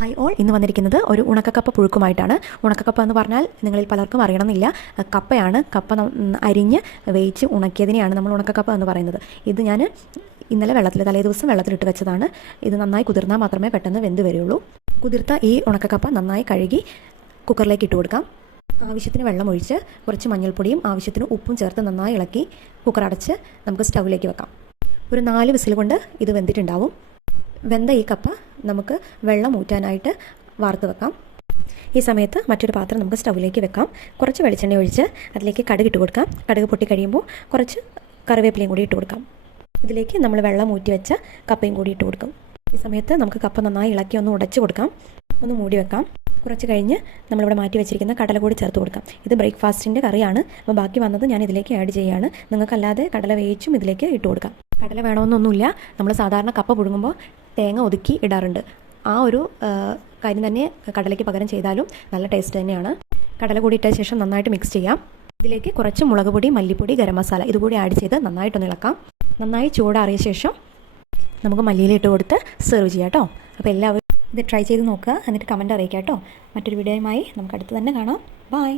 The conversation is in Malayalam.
ഹായ് ഓൾ, ഇന്ന് വന്നിരിക്കുന്നത് ഒരു ഉണക്കക്കപ്പ പുഴുക്കുമായിട്ടാണ്. ഉണക്കക്കപ്പ എന്ന് പറഞ്ഞാൽ നിങ്ങളിൽ പലർക്കും അറിയണമെന്നില്ല. കപ്പയാണ്. കപ്പ അരിഞ്ഞ് വേവിച്ച് ഉണക്കിയതിനെയാണ് നമ്മൾ ഉണക്കക്കപ്പ എന്ന് പറയുന്നത്. ഇത് ഞാൻ ഇന്നലെ തലേദിവസം വെള്ളത്തിലിട്ട് വെച്ചതാണ്. ഇത് നന്നായി കുതിർന്നാൽ മാത്രമേ പെട്ടെന്ന് വെന്ത് വരികയുള്ളൂ. കുതിർത്ത ഈ ഉണക്കക്കപ്പ നന്നായി കഴുകി കുക്കറിലേക്ക് ഇട്ട് കൊടുക്കാം. ആവശ്യത്തിന് വെള്ളം ഒഴിച്ച് കുറച്ച് മഞ്ഞൾപ്പൊടിയും ആവശ്യത്തിന് ഉപ്പും ചേർത്ത് നന്നായി ഇളക്കി കുക്കർ അടച്ച് നമുക്ക് സ്റ്റൗവിലേക്ക് വെക്കാം. ഒരു 4 വിസിൽ കൊണ്ട് ഇത് വെന്തിട്ടുണ്ടാവും. വെന്ത ഈ കപ്പ നമുക്ക് വെള്ളം ഊറ്റാനായിട്ട് വാർത്ത് വെക്കാം. ഈ സമയത്ത് മറ്റൊരു പാത്രം നമുക്ക് സ്റ്റൗവിലേക്ക് വെക്കാം. കുറച്ച് വെളിച്ചെണ്ണ ഒഴിച്ച് അതിലേക്ക് കടുക് ഇട്ട് കൊടുക്കാം. കടുക് പൊട്ടി കഴിയുമ്പോൾ കുറച്ച് കറിവേപ്പിലയും കൂടി ഇട്ട് കൊടുക്കാം. ഇതിലേക്ക് നമ്മൾ വെള്ളം ഊറ്റി വെച്ച കപ്പയും കൂടി ഇട്ട് കൊടുക്കും. ഈ സമയത്ത് നമുക്ക് കപ്പ നന്നായി ഇളക്കി ഒന്ന് ഉടച്ച് കൊടുക്കാം. ഒന്ന് മൂടി വെക്കാം. കുറച്ച് കഴിഞ്ഞ് നമ്മളിവിടെ മാറ്റി വെച്ചിരിക്കുന്ന കടല കൂടി ചേർത്ത് കൊടുക്കാം. ഇത് ബ്രേക്ക്ഫാസ്റ്റിൻ്റെ കറിയാണ്. അപ്പോൾ ബാക്കി വന്നത് ഞാൻ ഇതിലേക്ക് ആഡ് ചെയ്യുകയാണ്. നിങ്ങൾക്കല്ലാതെ കടല വേവിച്ചും ഇതിലേക്ക് ഇട്ട് കൊടുക്കാം. കടല വേണമെന്നൊന്നുമില്ല. നമ്മൾ സാധാരണ കപ്പ പുഴുങ്ങുമ്പോൾ തേങ്ങ ഒതുക്കി ഇടാറുണ്ട്. ആ ഒരു കാര്യം തന്നെ കടലയ്ക്ക് പകരം ചെയ്താലും നല്ല ടേസ്റ്റ് തന്നെയാണ്. കടല കൂടി ഇട്ട ശേഷം നന്നായിട്ട് മിക്സ് ചെയ്യാം. ഇതിലേക്ക് കുറച്ച് മുളക് പൊടി, മല്ലിപ്പൊടി, ഗരം മസാല ഇതുകൂടി ആഡ് ചെയ്ത് നന്നായിട്ടൊന്ന് ഇളക്കാം. നന്നായി ചൂടാറിയ ശേഷം നമുക്ക് മല്ലിയില ഇട്ട് കൊടുത്ത് സെർവ് ചെയ്യാം കേട്ടോ. അപ്പോൾ എല്ലാവരും ഇത് ട്രൈ ചെയ്ത് നോക്കുക. എന്നിട്ട് കമൻറ്റ് അറിയിക്കാം കേട്ടോ. മറ്റൊരു വീഡിയോയുമായി നമുക്ക് അടുത്ത് തന്നെ കാണാം. ബൈ.